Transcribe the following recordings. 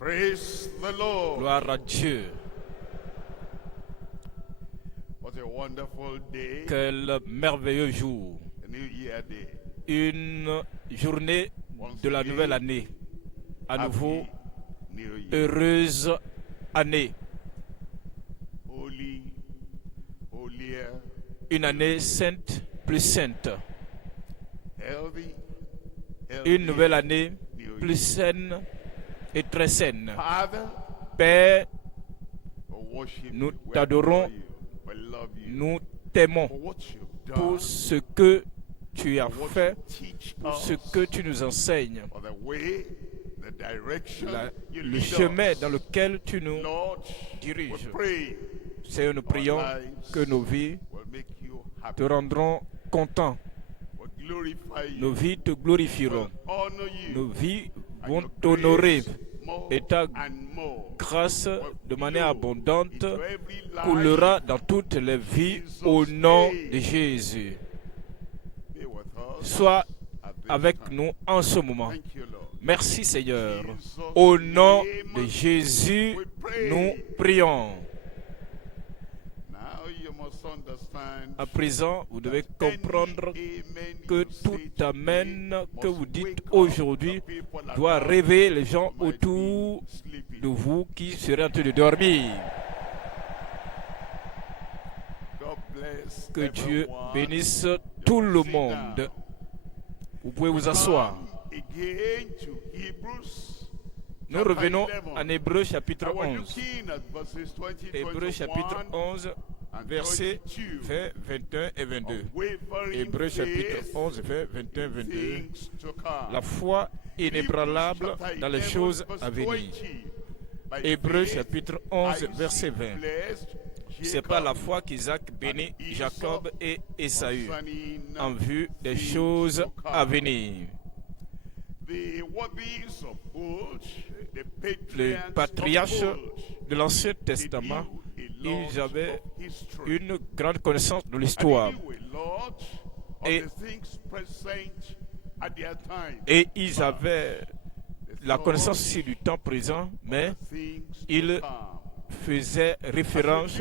Praise the Lord. Gloire à Dieu. What a wonderful day. Quel merveilleux jour. A New Year day. Une journée de la nouvelle année. À nouveau, Happy New Year. heureuse année. Holy, holier, Une année sainte, plus sainte. healthy, Une nouvelle année New Year. plus saine et très saine. Father, Père, we worship nous you. We t'adorons. adore you. We love you. nous t'aimons For what you've done, pour ce que tu as for what fait, you teach pour us, ce que tu nous enseignes, for the way, the direction you le lead chemin us. dans lequel tu nous Lord, diriges. we pray Seigneur, nous prions que nos vies will make you happy. te rendront contents. Will glorify you. Nos vies te glorifieront. Will honor you. Nos vies And vont your t'honorer. grace more Et ta and more grâce de manière abondante into every life. coulera dans toutes les vies au nom de Jésus. Be with us Sois at this avec time. nous en ce moment. Thank you, Lord. Merci Seigneur. Au nom de Jésus, nous prions. Now you must understand À présent, vous devez comprendre any amen que you say tout amen today que must vous dites wake up aujourd'hui the people doit around réveiller les gens who might autour be sleeping. de vous qui seraient en train de dormir. God bless Que Dieu everyone. bénisse tout le monde. Vous pouvez vous asseoir. Come again to Hebrews. Nous revenons en Hébreux chapitre I was 11. looking at verses 20, Hébreux chapitre 11, versets 20, 21 et 22. Hébreux chapitre 11, 20, 21 et 22. La foi inébranlable dans les choses à venir. Hébreux chapitre 11, verset 20. C'est par la foi qu'Isaac bénit Jacob et Ésaü en vue des choses à venir. Les patriarches de l'Ancien Testament, ils avaient une grande connaissance de l'histoire et ils avaient la connaissance aussi du temps présent, mais ils faisaient référence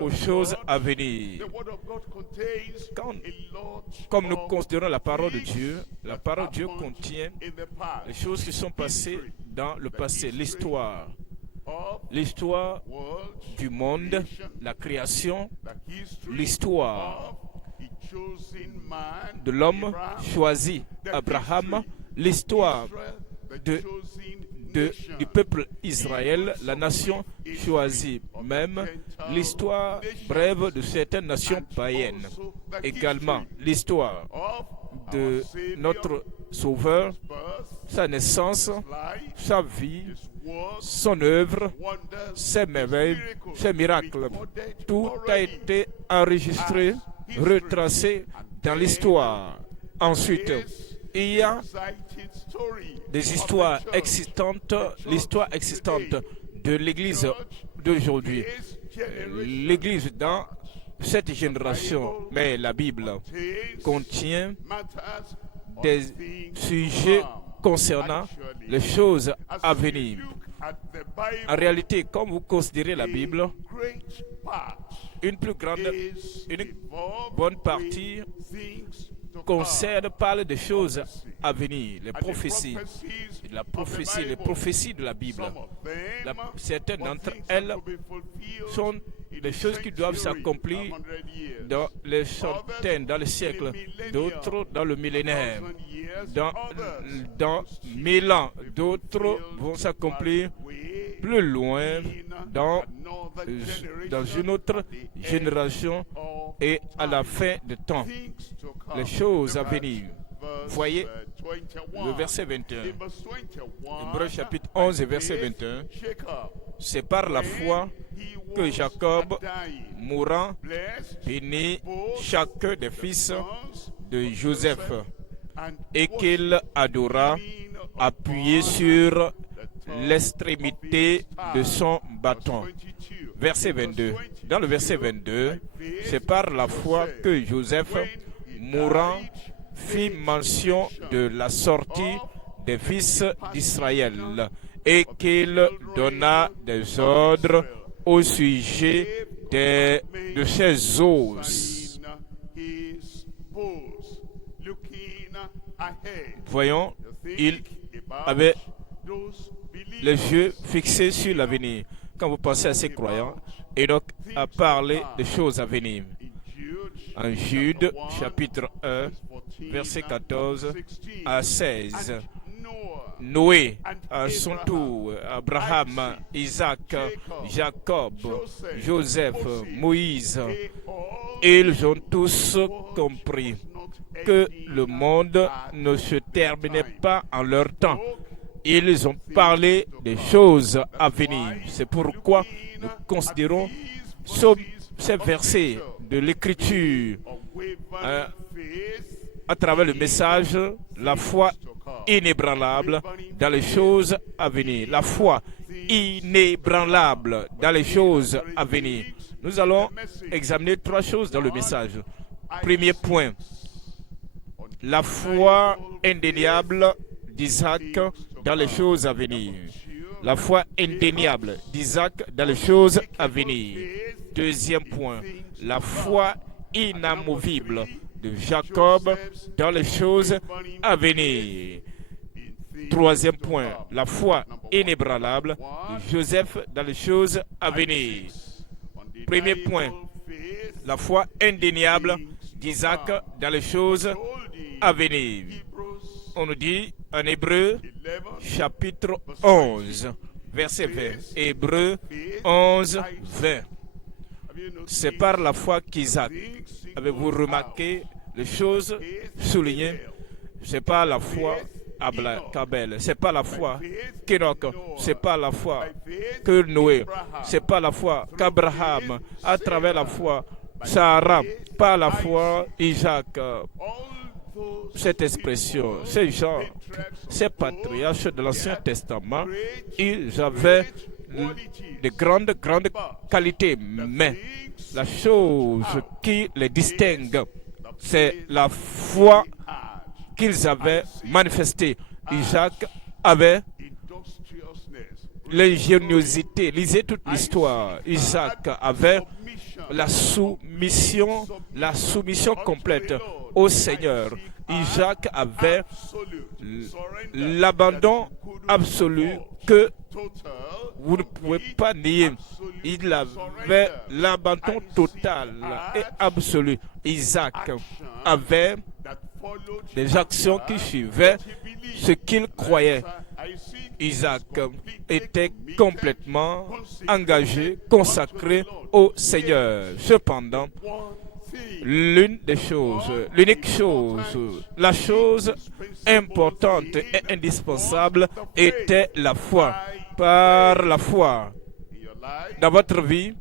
aux choses à venir. Comme nous considérons la parole de Dieu contient les choses qui sont passées dans le passé, l'histoire du monde, la création, l'histoire de l'homme choisi, Abraham, l'histoire du peuple Israël, la nation choisie, même l'histoire brève de certaines nations païennes. Également, l'histoire de notre Sauveur, sa naissance, sa vie, son œuvre, ses merveilles, ses miracles. Tout a été enregistré, retracé dans l'histoire. Ensuite, il y a des histoires existantes, l'histoire existante de l'Église d'aujourd'hui. L'Église dans cette génération, mais la Bible contient des sujets concernant les choses à venir. En réalité, quand vous considérez la Bible, une bonne partie parle des choses à venir, les prophéties de la Bible. Certaines d'entre elles sont des choses qui doivent s'accomplir dans les centaines, dans les siècles, d'autres dans le millénaire, dans 1000 ans, d'autres vont s'accomplir plus loin dans une autre génération et à la fin des temps. Les choses à venir. Voyez le verset 21. Hébreux chapitre 11 et verset 21. C'est par la foi que Jacob, mourant, bénit chacun des fils de Joseph et qu'il adora appuyé sur l'extrémité de son bâton. Verset 22. Dans le verset 22, c'est par la foi que Joseph, mourant, fit mention de la sortie des fils d'Israël et qu'il donna des ordres au sujet de ses os. Voyons, il avait les yeux fixés sur l'avenir. Quand vous pensez à ces croyants, Enoch a parlé des choses à venir. En Jude, chapitre 1, versets 14 à 16. Noé, à son tour, Abraham, Isaac, Jacob, Joseph, Moïse, ils ont tous compris que le monde ne se terminait pas en leur temps. Ils ont parlé des choses à venir. C'est pourquoi nous considérons ces versets de l'Écriture à travers le message, la foi inébranlable dans les choses à venir. La foi inébranlable dans les choses à venir. Nous allons examiner 3 choses dans le message. Premier point, la foi indéniable d'Isaac dans les choses à venir. La foi indéniable d'Isaac dans les choses à venir. Deuxième point, la foi inamovible de Jacob dans les choses à venir. Troisième point, la foi inébranlable de Joseph dans les choses à venir. Premier point, la foi indéniable d'Isaac dans les choses à venir. On nous dit en Hébreu, chapitre 11, verset 20. Hébreu 11, 20. C'est par la foi qu'Isaac, avez-vous remarqué les choses soulignées? C'est pas la foi qu'Abel, c'est pas la foi qu'Enoch, c'est pas la foi que Noé, c'est pas la foi qu'Abraham, à travers la foi Sarah, pas la foi Isaac. Cette expression, ces gens, ces patriarches de l'Ancien Testament, ils avaient de grandes qualités, mais la chose qui les distingue, c'est la foi qu'ils avaient manifestée. Isaac avait l'ingéniosité. Lisez toute l'histoire. Isaac avait la soumission complète au Seigneur. Isaac avait l'abandon absolu que vous ne pouvez pas nier. Il avait l'abandon total et absolu. Isaac avait des actions qui suivaient ce qu'il croyait. Isaac était complètement engagé, consacré au Seigneur. Cependant, l'unique chose, la chose importante et indispensable était la foi. Par la foi, dans votre vie,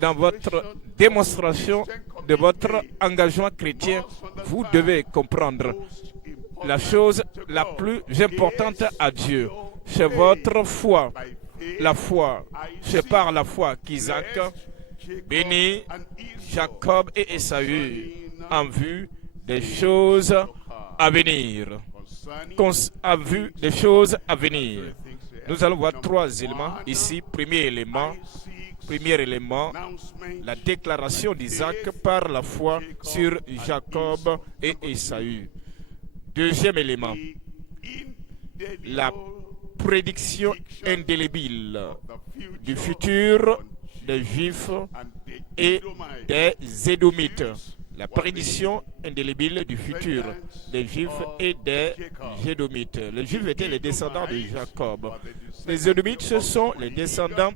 dans votre démonstration de votre engagement chrétien, vous devez comprendre la chose la plus importante à Dieu. C'est votre foi. La foi, c'est par la foi qu'Isaac bénit Jacob et Ésaü en vue des choses à venir. En vue des choses à venir. Nous allons voir 3 éléments ici. Premier élément, la déclaration d'Isaac par la foi sur Jacob et Ésaü. Deuxième élément, la prédiction indélébile du futur des Juifs et des Édomites. La prédiction indélébile du futur des Juifs et des Édomites. Les Juifs étaient les descendants de Jacob. Les Édomites, ce sont les descendants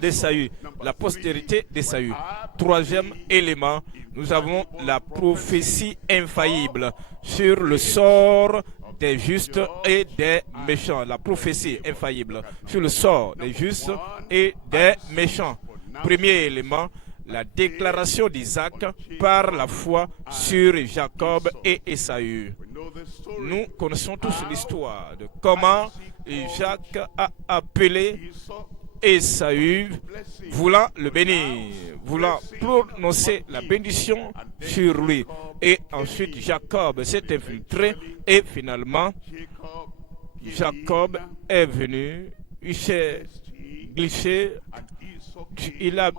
d'Ésaü, la postérité d'Ésaü. Troisième élément, nous avons la prophétie infaillible sur le sort des justes et des méchants. La prophétie infaillible sur le sort des justes et des méchants. Premier élément, la déclaration d'Isaac par la foi sur Jacob et Ésaü. Nous connaissons tous l'histoire de comment Jacques a appelé Ésaü, voulant le bénir, voulant prononcer la bénédiction sur lui. Et ensuite, Jacob s'est infiltré et finalement, Jacob est venu, il s'est glissé, il a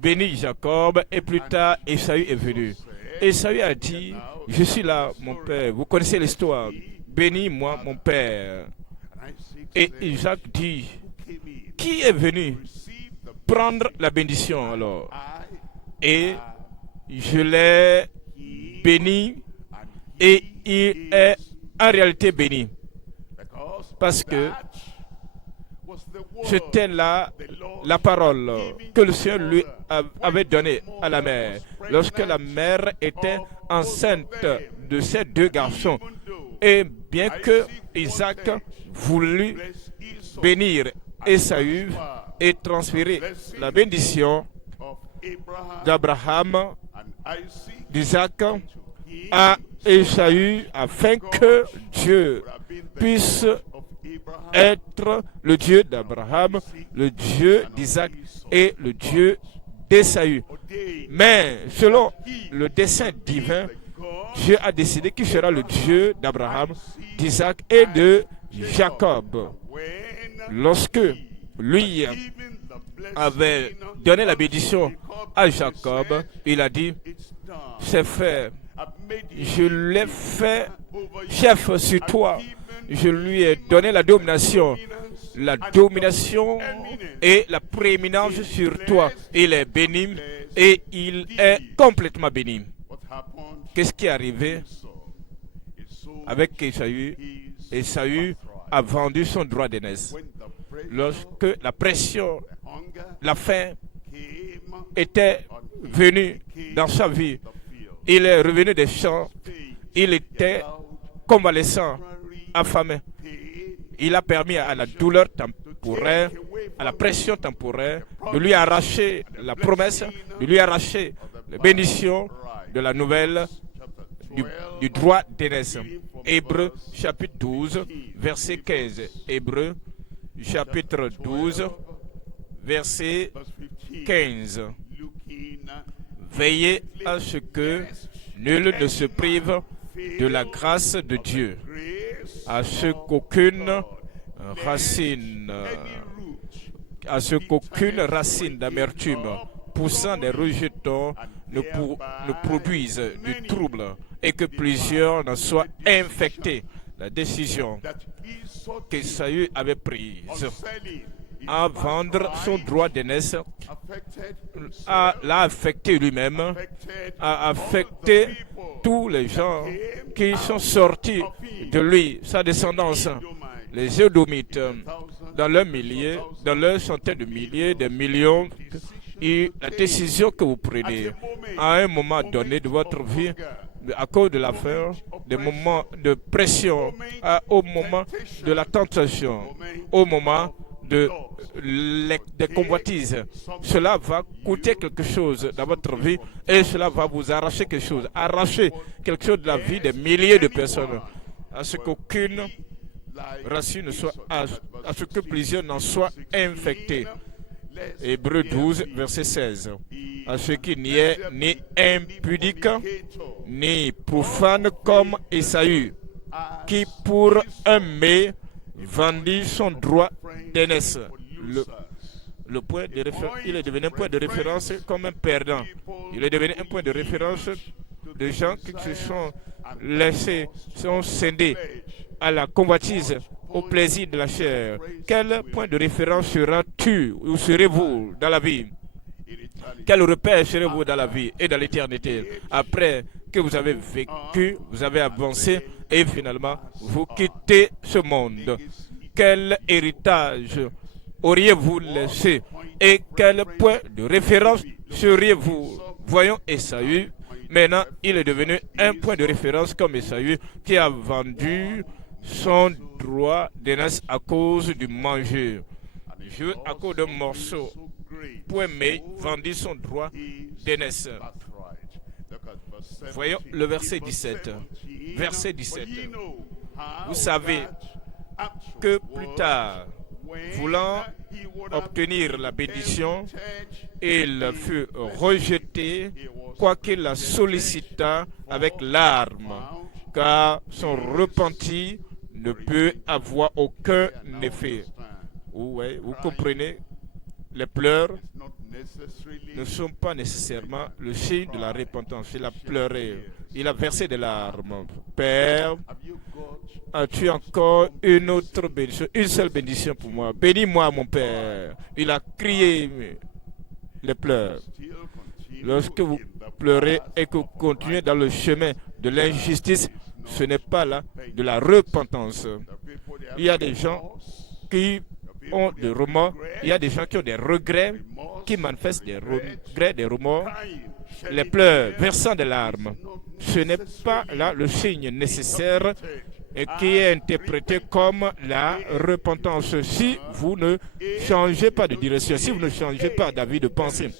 béni Jacob et plus tard Ésaü est venu. Ésaü a dit, je suis là mon père, vous connaissez l'histoire, bénis-moi mon père. Et Isaac dit, qui est venu prendre la bénédiction alors? Et je l'ai béni et il est en réalité béni. Parce que c'était là la parole que le Seigneur lui avait donnée à la mère. Lorsque la mère était enceinte de ces deux garçons, et bien que Isaac voulut bénir Ésaü et transférer la bénédiction d'Abraham, d'Isaac à Ésaü, afin que Dieu puisse être le Dieu d'Abraham, le Dieu d'Isaac et le Dieu d'Ésaü. Mais selon le dessein divin, Dieu a décidé qu'il sera le Dieu d'Abraham, d'Isaac et de Jacob. Lorsque lui avait donné la bénédiction à Jacob, il a dit, c'est fait, je l'ai fait chef sur toi, je lui ai donné la domination et la prééminence sur toi. Il est béni et il est complètement béni. Qu'est-ce qui est arrivé avec Ésaü? Ésaü a vendu son droit d'aînesse. Lorsque la pression, la faim était venue dans sa vie, il est revenu des champs, il était convalescent, affamé. Il a permis à la douleur temporaire, à la pression temporaire, de lui arracher la promesse, de lui arracher la bénédiction de la nouvelle du droit d'aînesse. Hébreux chapitre 12, verset 15. Hébreux chapitre 12, verset 15. Veillez à ce que nul ne se prive de la grâce de Dieu, à ce qu'aucune racine d'amertume poussant des rejetons ne produise du trouble et que plusieurs n'en soient infectés. La décision qu'Ésaü avait prise à vendre son droit d'aînesse l'a affecté lui-même, a affecté tous les gens qui sont sortis de lui, sa descendance, les Édomites, dans leur milliers, dans leurs centaines de milliers, des millions. Et la décision que vous prenez à un moment donné de votre vie, à cause de la faim, des moments de pression, au moment de la tentation, au moment des convoitises, cela va coûter quelque chose dans votre vie et cela va vous arracher quelque chose de la vie des milliers de personnes, à ce qu'aucune racine ne soit, à ce que plusieurs n'en soient infectés. Hébreux 12, verset 16. À ce qu'il n'y ait ni impudique, ni profane comme Ésaü, qui pour un mets vendit son droit d'aînesse. Il est devenu un point de référence comme un perdant. Il est devenu un point de référence de gens qui se sont laissés, sont scindés à la convoitise, au plaisir de la chair. Quel point de référence seras-tu ou serez-vous dans la vie? Quel repère serez-vous dans la vie et dans l'éternité? Après que vous avez vécu, vous avez avancé et finalement vous quittez ce monde. Quel héritage auriez-vous laissé et quel point de référence seriez-vous? Voyons Ésaü. Maintenant, il est devenu un point de référence comme Ésaü qui a vendu son droit d'aînesse à cause du manger. À cause d'un morceau, mais vendit son droit d'aînesse. Voyons le verset 17. Verset 17. Vous savez que plus tard, voulant obtenir la bénédiction, il fut rejeté, quoiqu'il la sollicita avec larmes, car son repenti ne peut avoir aucun effet. Ouais, vous comprenez, les pleurs ne sont pas nécessairement le signe de la repentance. Il a pleuré, il a versé des larmes. Père, as-tu encore une autre bénédiction, une seule bénédiction pour moi? Bénis-moi, mon Père. Il a crié les pleurs. Lorsque vous pleurez et que vous continuez dans le chemin de l'injustice, ce n'est pas là de la repentance. Il y a des gens qui ont des remords, il y a des gens qui ont des regrets, qui manifestent des regrets, des remords, les pleurs, versant des larmes. Ce n'est pas là le signe nécessaire et qui est interprété comme la repentance. Si vous ne changez pas de direction, si vous ne changez pas d'avis, de pensée,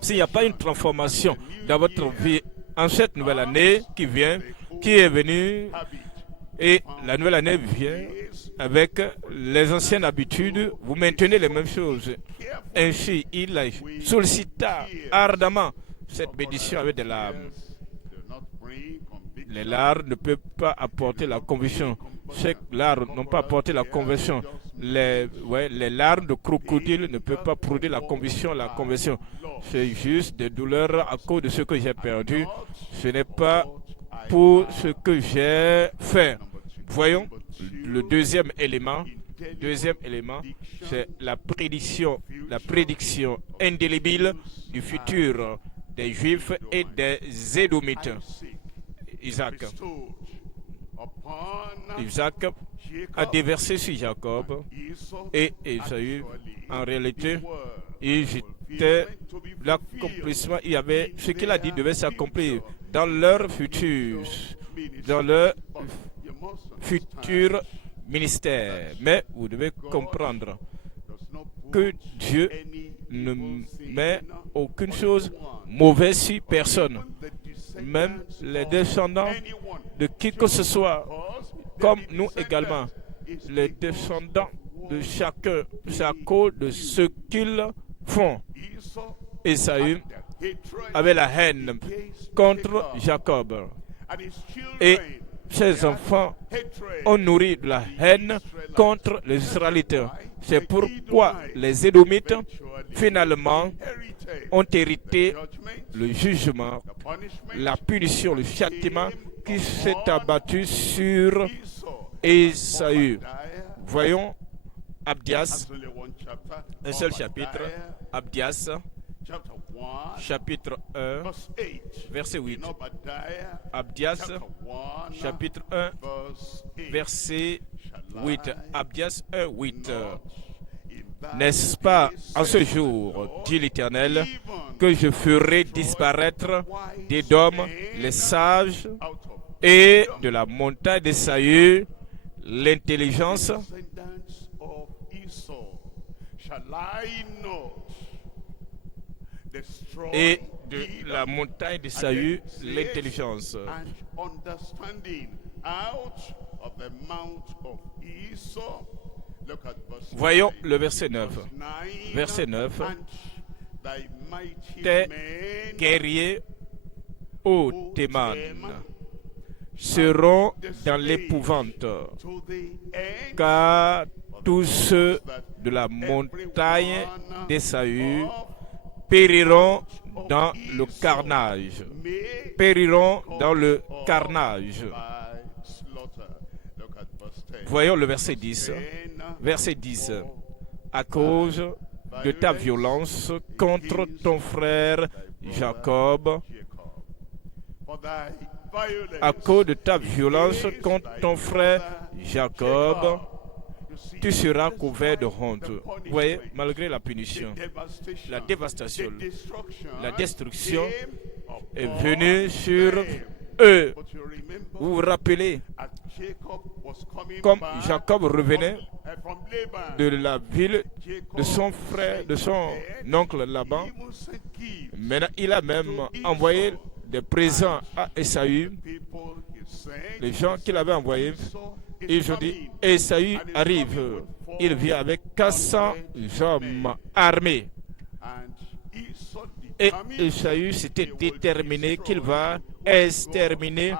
s'il n'y a pas une transformation dans votre vie en cette nouvelle année qui vient, qui est venue, et la nouvelle année vient avec les anciennes habitudes, vous maintenez les mêmes choses. Ainsi, il sollicita ardemment cette bénédiction avec des larmes. Les larmes ne peuvent pas apporter la conviction. Ces larmes n'ont pas apporté la conversion. Les larmes de crocodile ne peuvent pas produire la conviction, la conversion. C'est juste des douleurs à cause de ce que j'ai perdu. Ce n'est pas pour ce que j'ai fait. Voyons le deuxième élément. C'est la prédiction indélébile du futur des Juifs et des Édomites. Isaac a déversé sur Jacob et Ésaü. En réalité, l'accomplissement, il y avait ce qu'il a dit devait s'accomplir dans leur futur ministère. Mais vous devez comprendre que Dieu ne met aucune chose mauvaise sur personne. Même les descendants de qui que ce soit, comme nous également, les descendants de chacun, c'est à cause de ce qu'ils font. Ésaü avait la haine contre Jacob. Et ses enfants ont nourri de la haine contre les Israélites. C'est pourquoi les Édomites, finalement, ont hérité le jugement, la punition, le châtiment qui s'est abattu sur Ésaü. Voyons Abdias, un seul chapitre, Abdias, chapitre 1, verset 8. Abdias, chapitre 1, verset 8. Abdias 1, 8. N'est-ce pas en ce jour, dit l'Éternel, que je ferai disparaître d'Édom les sages et de la montagne d'Ésaü l'intelligence? Et de la montagne d'Ésaü l'intelligence. Voyons le verset 9. Verset 9. Tes guerriers, ô Théman, seront dans l'épouvante, car tous ceux de la montagne d'Ésaü périront dans le carnage. Périront dans le carnage. Voyons le verset 10. Verset 10. À cause de ta violence contre ton frère Jacob, à cause de ta violence contre ton frère Jacob, tu seras couvert de honte. Vous voyez, malgré la punition, la dévastation, la destruction est venue sur eux. Vous vous rappelez, comme Jacob revenait de la ville de son frère, de son oncle Laban, maintenant il a même envoyé des présents à Ésaü. Les gens qu'il avait envoyés, ils ont dit, Ésaü arrive, il vient avec 400 hommes armés. Et Ésaü s'était déterminé qu'il va exterminer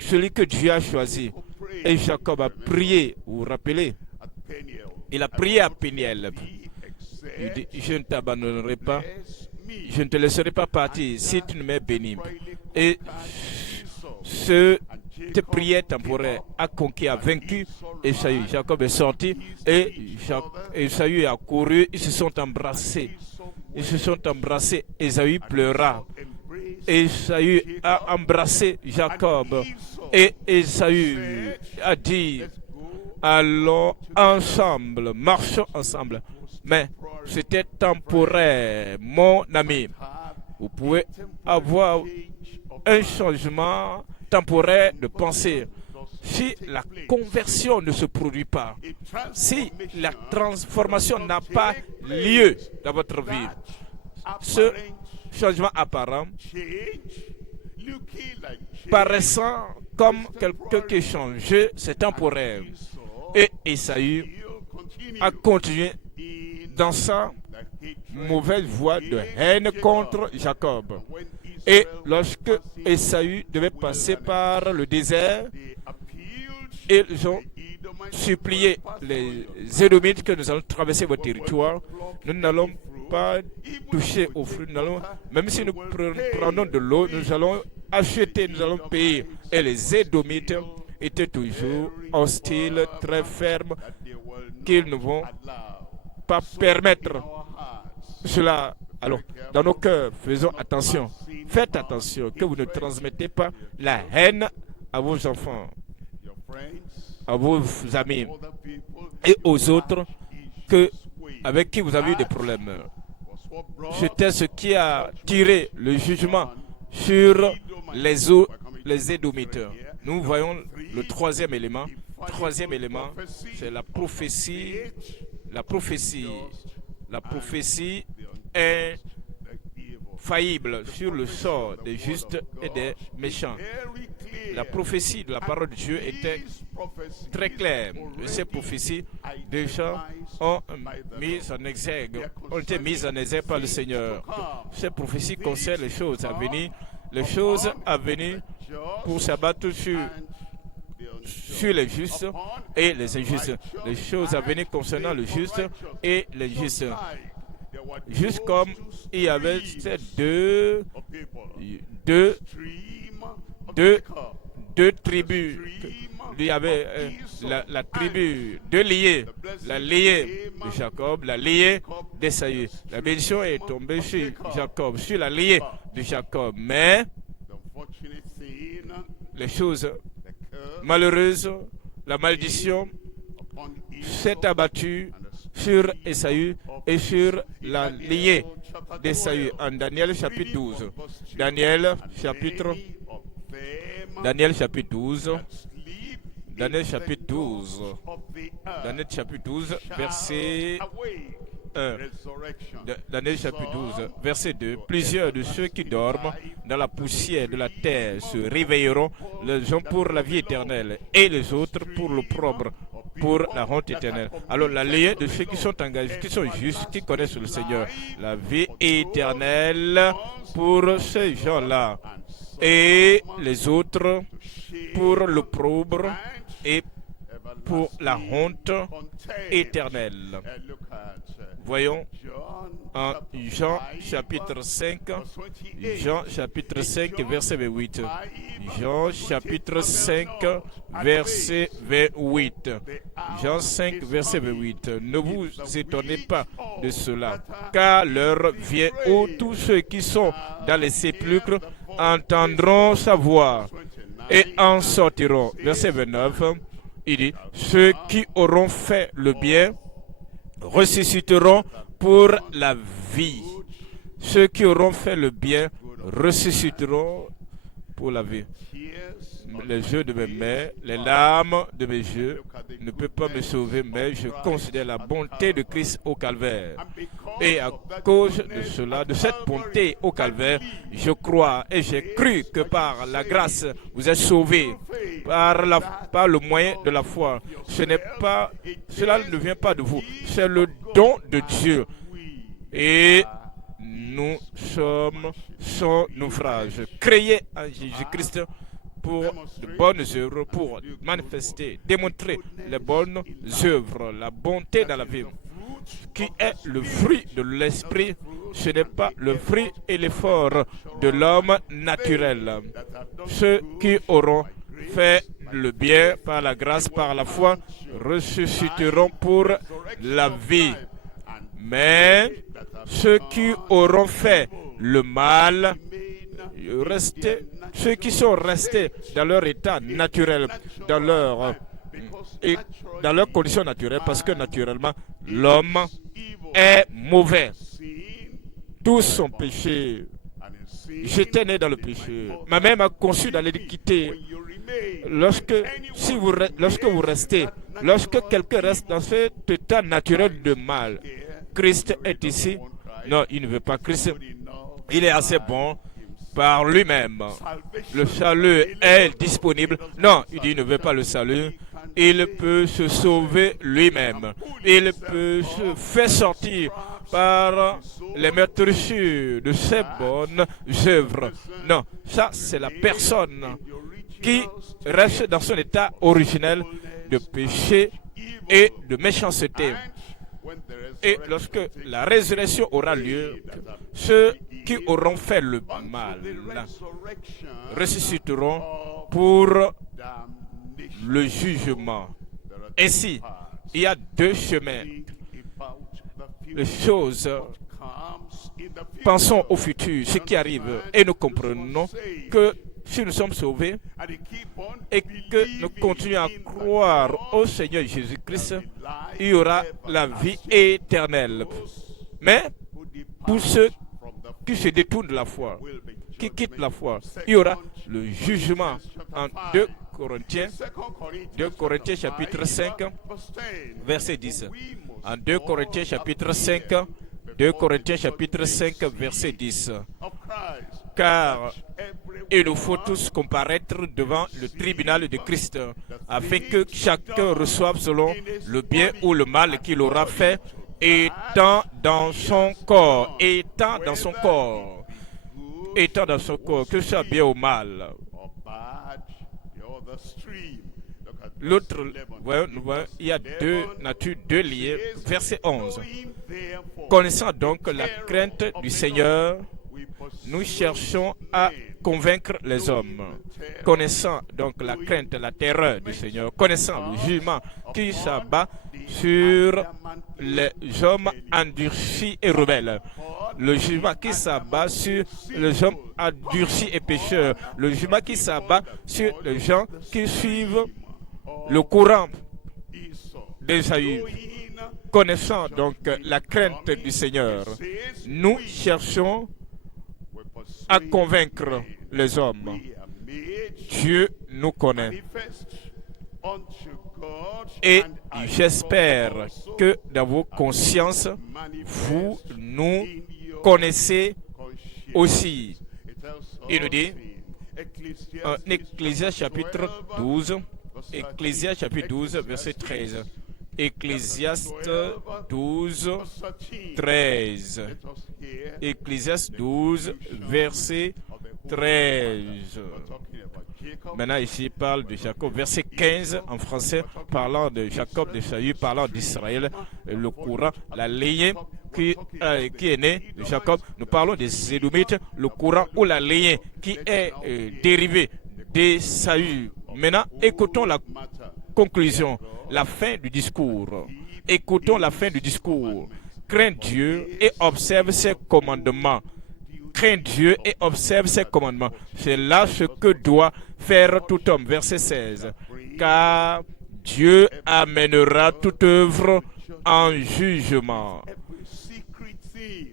celui que Dieu a choisi. Et Jacob a prié, vous vous rappelez, at Peniel. il a prié à Péniel. He Il said, dit, je ne t'abandonnerai pas, bless me. je ne te laisserai pas partir si tu ne m'es béni. Et Esau cette prière temporaire a conquis, a vaincu Esaü. Jacob est sorti et Esaü a couru, ils se sont embrassés. Ils se sont embrassés, Esaü pleura. Esaü a embrassé Jacob et Esaü a dit, allons ensemble, marchons ensemble. Mais c'était temporaire, mon ami. Vous pouvez avoir un changement temporaire de pensée. Si la conversion ne se produit pas, si la transformation n'a pas lieu dans votre vie, ce changement apparent, paraissant comme quelqu'un qui est changé, c'est temporaire. Et Esaü a continué dans sa mauvaise voie de haine contre Jacob. Et lorsque Esaü devait passer par le désert, ils ont supplié les Édomites que nous allons traverser votre territoire. Nous n'allons pas toucher aux fruits. Même si nous prenons de l'eau, nous allons acheter, nous allons payer. Et les Édomites étaient toujours hostiles, très fermes, qu'ils ne vont pas permettre cela. Alors, dans nos cœurs, faisons attention. Faites attention que vous ne transmettez pas la haine à vos enfants, à vos amis et aux autres avec qui vous avez eu des problèmes. C'était ce qui a tiré le jugement sur les Édomites. Nous voyons le troisième élément. Troisième élément, c'est la prophétie. La prophétie est faillible sur le sort des justes et des méchants. La prophétie de la parole de Dieu était très claire. Ces prophéties, déjà, ont été mises en exergue par le Seigneur. Ces prophéties concernent les choses à venir. Les choses à venir pour s'abattre sur les justes et les injustes. Les choses à venir concernant le juste et les justes. Juste comme il y avait ces deux tribus. Il y avait la tribu de liée, la liée de Jacob, la liée d'Esaü. La bénédiction est tombée sur Jacob, sur la liée de Jacob. Mais les choses malheureuses, la malédiction s'est abattue sur Esaü et sur la liée d'Esaü en Daniel chapitre 12. Daniel chapitre 12. Daniel chapitre 12, verset 1. Daniel chapitre 12, verset 2. Plusieurs de ceux qui dorment dans la poussière de la terre se réveilleront, les uns pour la vie éternelle et les autres pour l'opprobre, pour la honte éternelle. Alors la liée de ceux qui sont engagés, qui sont justes, qui connaissent le Seigneur, la vie éternelle pour ces gens-là et les autres pour l'opprobre et pour la honte éternelle. Voyons en Jean chapitre 5, verset 28. Jean chapitre 5, verset 28. Jean 5, verset 28. Ne vous étonnez pas de cela, car l'heure vient où tous ceux qui sont dans les sépulcres entendront sa voix et en sortiront. Verset 29. Il dit, ceux qui auront fait le bien ressusciteront pour la vie. Ceux qui auront fait le bien ressusciteront pour la vie. Les yeux de mes mains, les larmes de mes yeux ne peuvent pas me sauver, mais je considère la bonté de Christ au calvaire. Et à cause de cela, de cette bonté au calvaire, je crois et j'ai cru que par la grâce, vous êtes sauvés par le moyen de la foi. Cela ne vient pas de vous, c'est le don de Dieu. Et nous sommes son ouvrage, créé en Jésus-Christ pour de bonnes œuvres, pour manifester, démontrer les bonnes œuvres, la bonté dans la vie, qui est le fruit de l'esprit. Ce n'est pas le fruit et l'effort de l'homme naturel. Ceux qui auront fait le bien par la grâce, par la foi, ressusciteront pour la vie. Mais ceux qui auront fait le mal, ceux qui sont restés dans leur état naturel, dans leur condition naturelle, parce que naturellement, l'homme est mauvais. Tous sont péchés. J'étais né dans le péché. Ma mère m'a conçu dans l'iniquité. Lorsque quelqu'un reste dans cet état naturel de mal, Christ est ici. Non, il ne veut pas Christ. Il est assez bon par lui-même. Le salut est disponible. Non, il dit qu'il ne veut pas le salut. Il peut se sauver lui-même. Il peut se faire sortir par les meurtrissures de ses bonnes œuvres. Non, ça c'est la personne qui reste dans son état originel de péché et de méchanceté. Et lorsque la résurrection aura lieu, ceux qui auront fait le mal ressusciteront pour le jugement. Ainsi, il y a deux chemins. Les choses, pensons au futur, ce qui arrive, et nous comprenons que si nous sommes sauvés et que nous continuons à croire au Seigneur Jésus-Christ, il y aura la vie éternelle. Mais pour ceux qui se détournent de la foi, qui quittent la foi, il y aura le jugement. En 2 Corinthiens chapitre 5, verset 10. En 2 Corinthiens chapitre 5, verset 10. Car il nous faut tous comparaître devant le tribunal de Christ, afin que chacun reçoive selon le bien ou le mal qu'il aura fait, étant dans son corps, que ce soit bien ou mal. L'autre, il y a deux natures, deux liens. Verset 11. Connaissant donc la crainte du Seigneur, nous cherchons à convaincre les hommes. Connaissant donc la crainte, la terreur du Seigneur, connaissant le jugement qui s'abat sur les hommes endurcis et rebelles. Le jugement qui s'abat sur les hommes endurcis et pécheurs. Le jugement qui s'abat sur les gens qui suivent le courant d'Ésaü. Connaissant donc la crainte du Seigneur, nous cherchons à convaincre les hommes. Dieu nous connaît. Et j'espère que dans vos consciences, vous nous connaissez aussi. Il nous dit en Ecclésiaste chapitre 12, verset 13. Ecclésiaste 12, 13. Ecclésiaste 12, verset 13. Maintenant, ici, il parle de Jacob. Verset 15 en français, parlant de Jacob, de Saül, parlant d'Israël, le courant, la lignée qui est née de Jacob. Nous parlons des Édomites, le courant ou la lignée qui est dérivée d'Ésaü. Maintenant, écoutons la conclusion, la fin du discours. Écoutons la fin du discours. Crains Dieu et observe ses commandements. Crains Dieu et observe ses commandements. C'est là ce que doit faire tout homme. Verset 16. Car Dieu amènera toute œuvre en jugement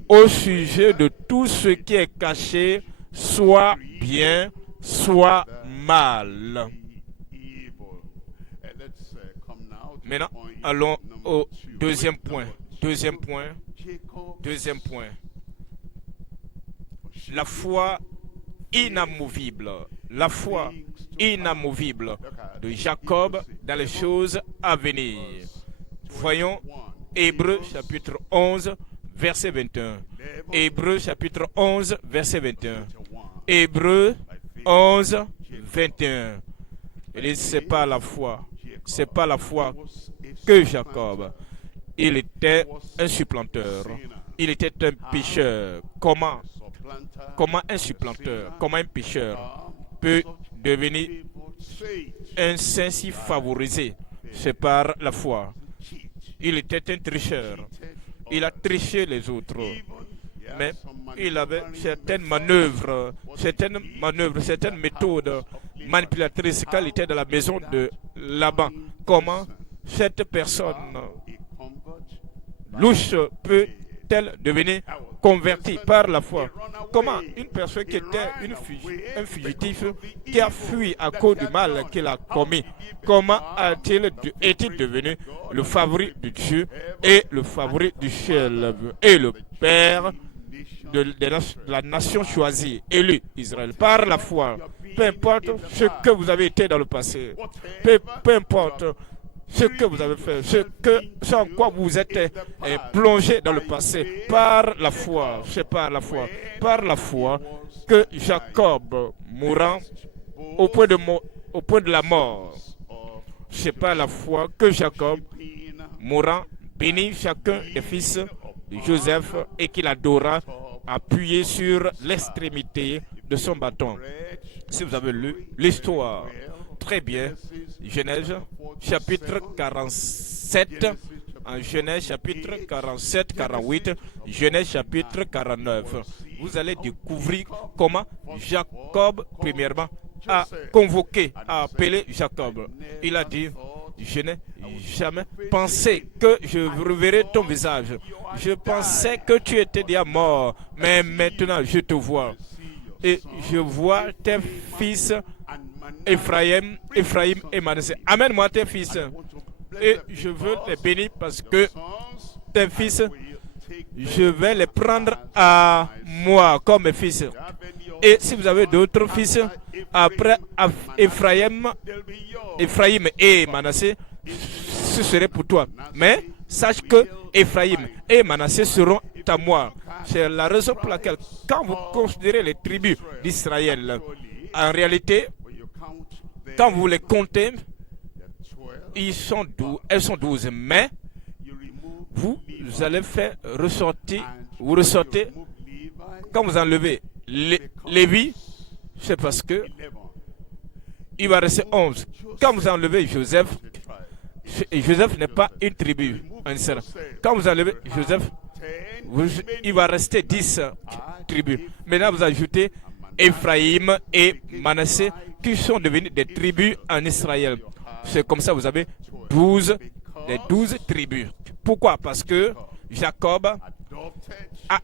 au sujet de tout ce qui est caché, soit bien, soit mal. Maintenant, allons au deuxième point. La foi inamovible. La foi inamovible de Jacob dans les choses à venir. Voyons Hébreux chapitre 11, verset 21. Hébreux chapitre 11, verset 21. Hébreux 11, 21. Il dit, c'est pas la foi. C'est pas la foi que Jacob. Il était un supplanteur. Il était un pécheur. Comment un supplanteur, comment un pécheur peut devenir un saint si favorisé? C'est par la foi. Il était un tricheur. Il a triché les autres. Mais il avait certaines manœuvres, certaines méthodes manipulatrices quand il était dans la maison de Laban. Comment cette personne louche peut-elle devenir convertie par la foi? Comment une personne qui était un fugitif, qui a fui à cause du mal qu'il a commis, comment est-il devenu le favori de Dieu et le favori du ciel et le père de la nation choisie, élu Israël, par la foi? Peu importe ce que vous avez été dans le passé, peu importe ce que vous avez fait, ce en quoi vous êtes plongé dans le passé, par la foi, c'est par la foi que Jacob mourant au point de la mort, c'est par la foi que Jacob mourant bénit chacun des fils de Joseph et qu'il adora appuyé sur l'extrémité de son bâton. Si vous avez lu l'histoire très bien, Genèse chapitre 47, en Genèse chapitre 47, 48, Genèse chapitre 49, vous allez découvrir comment Jacob, premièrement, a convoqué, a appelé Jacob. Il a dit, je n'ai jamais pensé que je reverrais ton visage. Je pensais que tu étais déjà mort, mais maintenant je te vois. Et je vois tes fils Ephraïm et Manassé. Amène-moi tes fils. Et je veux les bénir parce que tes fils, je vais les prendre à moi comme mes fils. Et si vous avez d'autres fils, après Ephraïm et Manassé, ce serait pour toi. Mais sache que Ephraïm et Manassé seront à moi. C'est la raison pour laquelle, quand vous considérez les tribus d'Israël, en réalité, quand vous les comptez, elles sont 12. Mais vous allez faire ressortir, vous ressortez, quand vous enlevez Lévi, c'est parce que il va rester 11. Quand vous enlevez Joseph, Joseph n'est pas une tribu. Quand vous enlevez Joseph, il va rester 10 tribus. Maintenant, vous ajoutez Ephraïm et Manassé qui sont devenus des tribus en Israël. C'est comme ça que vous avez 12 tribus. Pourquoi? Parce que Jacob a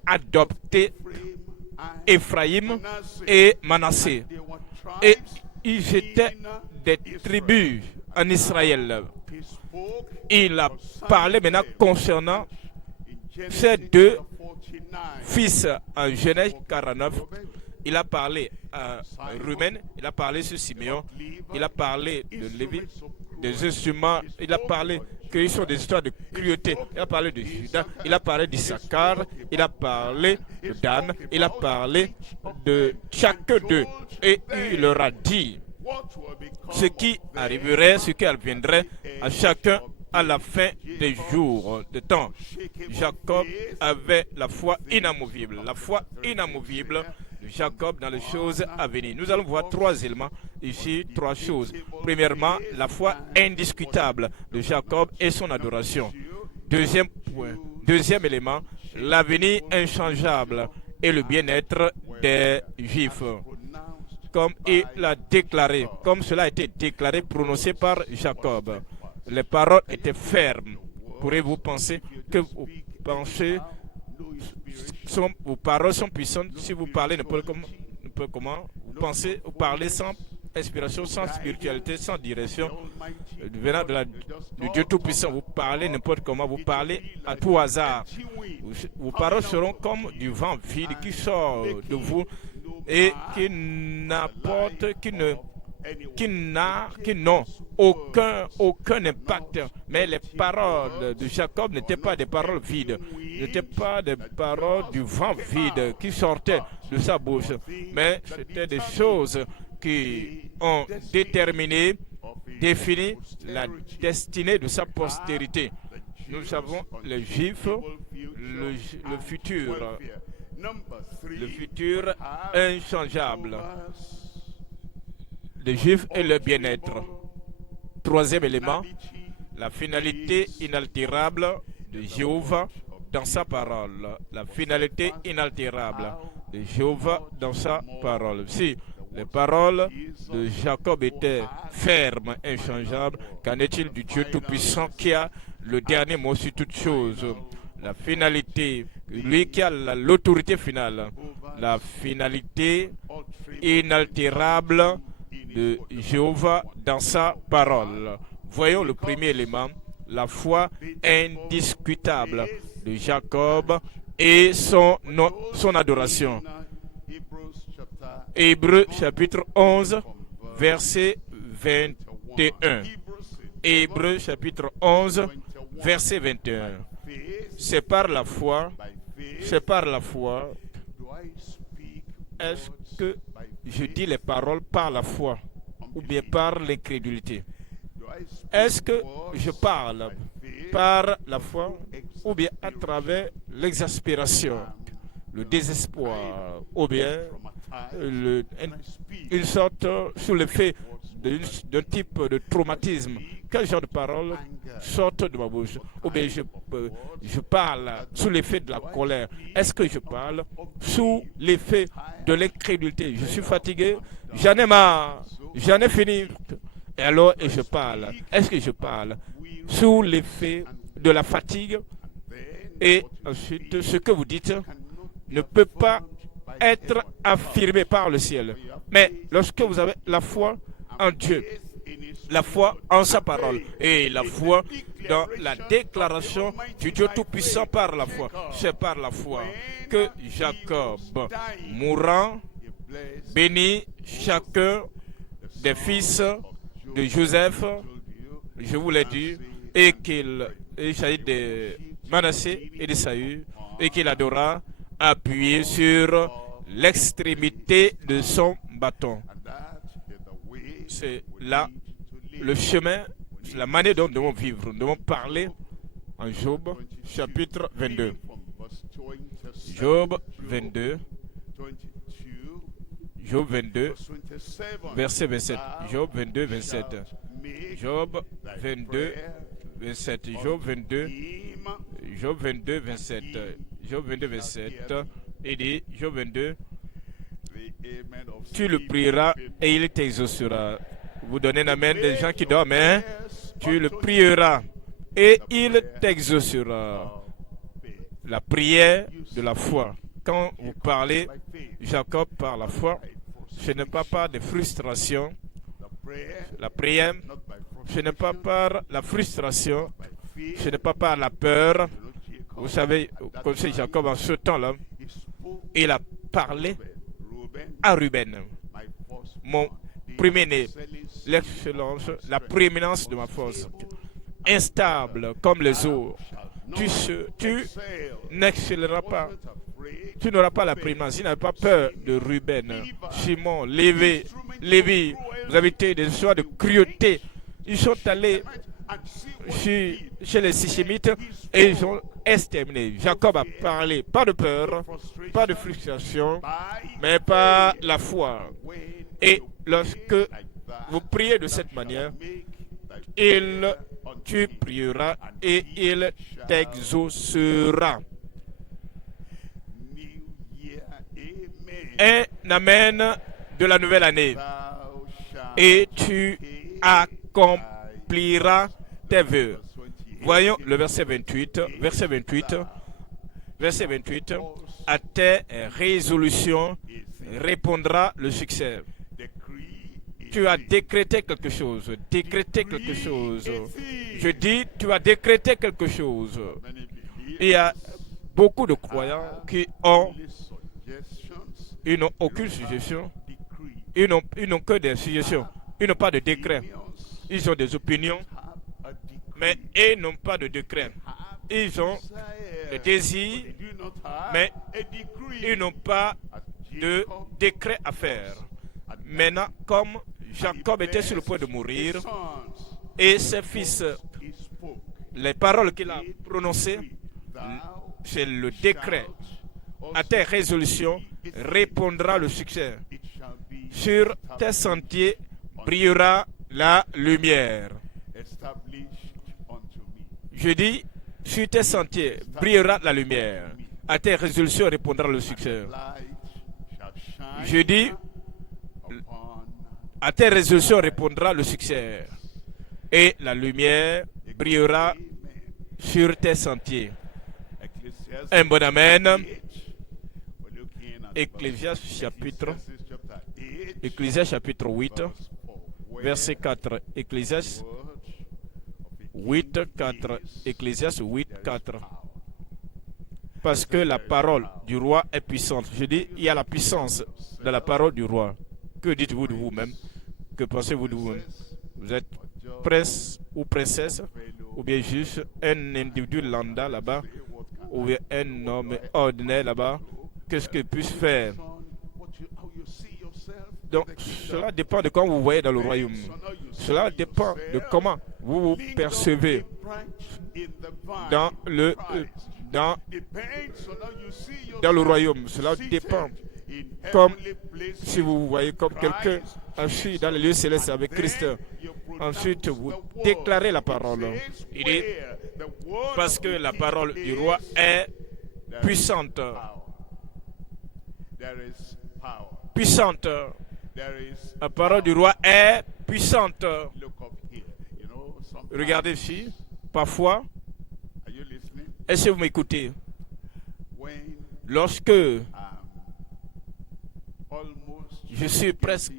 adopté Ephraïm et Manassé. Et ils étaient des tribus en Israël. Il a parlé maintenant concernant ces deux fils en Genèse 49. Il a parlé à Ruben, il a parlé sur Simeon, il a parlé de Lévi, des instruments, il a parlé qu'ils sont des histoires de cruauté, il a parlé de Judas, il a parlé d'Issachar, il a parlé de Dan, il a parlé de chacun d'eux et il leur a dit ce qui arriverait, ce qui adviendrait à chacun à la fin des jours, de temps. Jacob avait la foi inamovible de Jacob dans les choses à venir. Nous allons voir trois éléments ici, trois choses. Premièrement, la foi indiscutable de Jacob et son adoration. Deuxième point, deuxième élément, l'avenir inchangeable et le bien-être des Juifs. Comme il l'a déclaré, comme cela a été déclaré, prononcé par Jacob. Les paroles étaient fermes. Pourrez-vous penser que vos paroles sont puissantes si vous parlez comment vous parlez sans inspiration, sans spiritualité, sans direction, venant du Dieu Tout-Puissant. Vous parlez n'importe comment, vous parlez à tout hasard. Vos paroles seront comme du vent vide qui sort de vous et qui n'ont aucun impact. Mais les paroles de Jacob n'étaient pas des paroles vides, n'étaient pas des paroles du vent vide qui sortaient de sa bouche, mais c'était des choses qui ont déterminé, défini la destinée de sa postérité. Nous avons les Juifs, le futur inchangeable, les Juifs et le bien-être. Troisième élément, la finalité inaltérable de Jéhovah dans sa parole. La finalité inaltérable de Jéhovah dans sa parole. Si les paroles de Jacob étaient fermes, inchangeables, qu'en est-il du Dieu Tout-Puissant qui a le dernier mot sur toutes choses? La finalité, lui qui a l'autorité finale, la finalité inaltérable de Jéhovah dans sa parole. Voyons le premier élément, la foi indiscutable de Jacob et son adoration. Hébreux chapitre 11, verset 21. Hébreux chapitre 11, verset 21. C'est par la foi, est-ce que je dis les paroles par la foi ou bien par l'incrédulité? Est-ce que je parle par la foi ou bien à travers l'exaspération, le désespoir ou bien une sorte sous l'effet d'un type de traumatisme? Quel genre de paroles sortent de ma bouche? Ou bien je parle sous l'effet de la colère? Est-ce que je parle sous l'effet de l'incrédulité? Je suis fatigué, j'en ai marre, j'en ai fini. Et alors, je parle. Est-ce que je parle sous l'effet de la fatigue? Et ensuite, ce que vous dites ne peut pas être affirmé par le ciel. Mais lorsque vous avez la foi en Dieu, la foi en sa parole et la foi dans la déclaration du Dieu Tout-Puissant par la foi, c'est par la foi que Jacob, mourant, bénit chacun des fils de Joseph, je vous l'ai dit, et il s'agit de Manassé et de Saül, et qu'il adora appuyé sur l'extrémité de son bâton. C'est là le chemin, c'est la manière dont nous devons vivre. Nous devons parler en Job chapitre 22. Job 22. Job 22, verset 27. Job 22, 27. Job 22, 27. Job 22, Job 22, 27. Job 22, 27. Il dit, Job 22, tu le prieras et il t'exaucera. Vous donnez un amen des gens qui dorment, hein? Tu le prieras et il t'exaucera. La prière de la foi. Quand vous parlez, Jacob par la foi, ce n'est pas par des frustrations. La prière, ce n'est pas par la frustration, ce n'est pas par la peur. Vous savez, comme c'est Jacob en ce temps-là, il a parlé à Ruben, mon premier-né, l'excellence, la prééminence de ma force, instable comme les eaux. Tu n'excelleras pas. Tu n'auras pas la prééminence. Il n'avait pas peur de Ruben, Simon, Lévi. Vous avez été des histoires de cruauté. Ils sont allés chez les Sichemites et ils ont exterminé. Jacob a parlé, pas de peur, pas de frustration, mais par la foi. Et lorsque vous priez de cette manière, tu prieras et il t'exaucera. Un amen de la nouvelle année. Et tu accompliras tes vœux. Voyons le verset 28. Verset 28. Verset 28. À tes résolutions répondra le succès. Tu as décrété quelque chose. Décrété quelque chose. Je dis, tu as décrété quelque chose. Il y a beaucoup de croyants qui ils n'ont aucune suggestion. Ils n'ont que des suggestions. Ils n'ont pas de décret. Ils ont des opinions, mais ils n'ont pas de décret. Ils ont des désirs, mais ils n'ont pas de décret à faire. Maintenant, comme Jacob était sur le point de mourir, et ses fils, les paroles qu'il a prononcées, c'est le décret. À tes résolutions répondra le succès. Sur tes sentiers brillera la lumière. Je dis, sur tes sentiers brillera la lumière. À tes résolutions répondra le succès. Je dis, à tes résolutions répondra le succès. Et la lumière brillera sur tes sentiers. Un bon amen. Ecclésiaste chapitre 8, verset 4. Ecclésiaste 8, 4. Ecclésiaste 8, 4. Parce que la parole du roi est puissante. Je dis, il y a la puissance dans la parole du roi. Que dites-vous de vous-même? Que pensez-vous de vous-même? Vous êtes prince ou princesse, ou bien juste un individu lambda là-bas, ou bien un homme ordinaire là-bas. Qu'est-ce qu'il puisse faire? Donc, cela dépend de comment vous voyez dans le royaume. Cela dépend de comment vous vous percevez dans le royaume. Cela dépend. Comme si vous voyez comme quelqu'un assis dans les lieux célestes avec Christ. Ensuite, vous déclarez la parole. Il dit, parce que la parole du roi est puissante. Puissante. La parole du roi est puissante. Regardez ici. Parfois, est-ce que vous m'écoutez? Lorsque je suis presque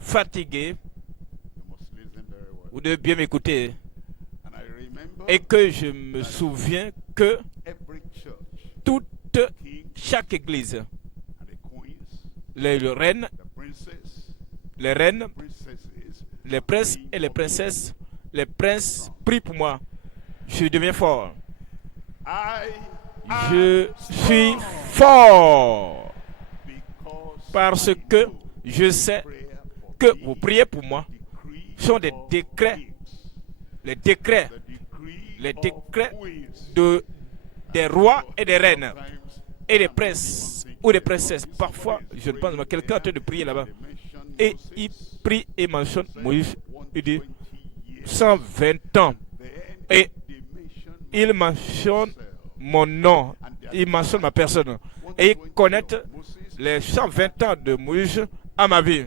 fatigué, vous devez bien m'écouter, et que je me souviens que chaque église, les reines, les princes et les princesses, les princes prient pour moi. Je deviens fort. Je suis fort parce que je sais que vous priez pour moi. Ce sont des décrets, les décrets des rois et des reines et des princes ou des princesses. Parfois, je ne pense pas, quelqu'un est en train de prier là-bas. Et il prie et mentionne Moïse. Il dit 120 ans. Et il mentionne mon nom. Il mentionne ma personne. Et il connaît les 120 ans de Moïse à ma vie.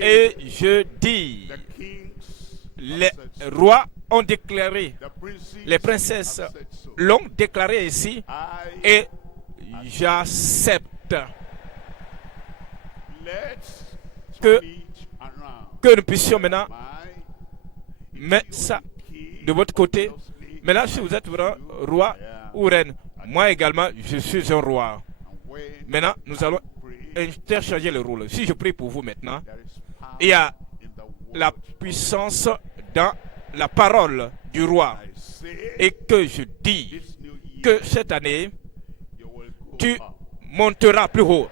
Et je dis, les rois ont déclaré, les princesses l'ont déclaré ici, et j'accepte que nous puissions maintenant mettre ça de votre côté. Maintenant, si vous êtes vraiment roi ou reine, moi également, je suis un roi. Maintenant, nous allons interchanger le rôle. Si je prie pour vous maintenant, il y a la puissance dans la parole du roi. Et que je dis que cette année, tu monteras plus haut.